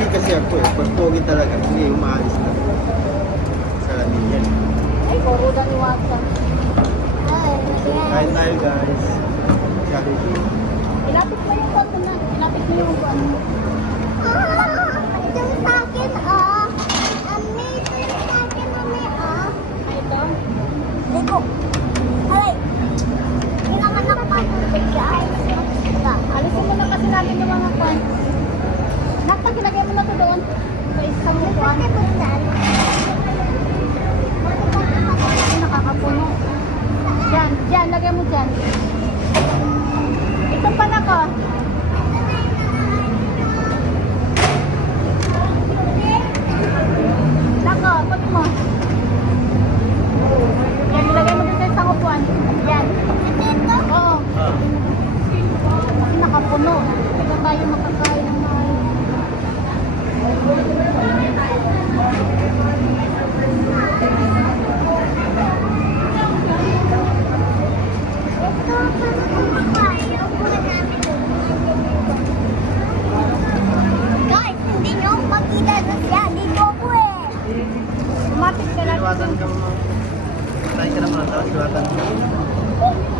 pogi kasi ako eh. Pag pogi talaga, hindi umaalis na. Sa lamiyan. Ay, kuruda ni Watson. Kain tayo guys. Jollibee. Ilapit mo yung kwarto na. Ilapit mo yung kwarto. Ito sa akin, Ami, ito sa akin, Mami, Ay, ito. Liko. Alay. Kailangan na pag-bigay. Alisin mo na kasi natin yung mga kwan. Nakta, ginagay mo na ito doon. Sa isang kwan. Ay, nakakapuno. Diyan, diyan, lagay mo diyan. Ito pala ko. Nako, pati mo. Yan, ilagay mo dito sa isang upuan. Yan. Oo. Kasi nakapuno. Ito tayo makakain ng mga. Guys, hindi nyo makita na siya. Dito ako eh. Lumapit ka lang. Iwatan ka mo. Tayo ka naman. Tapos iwatan ka.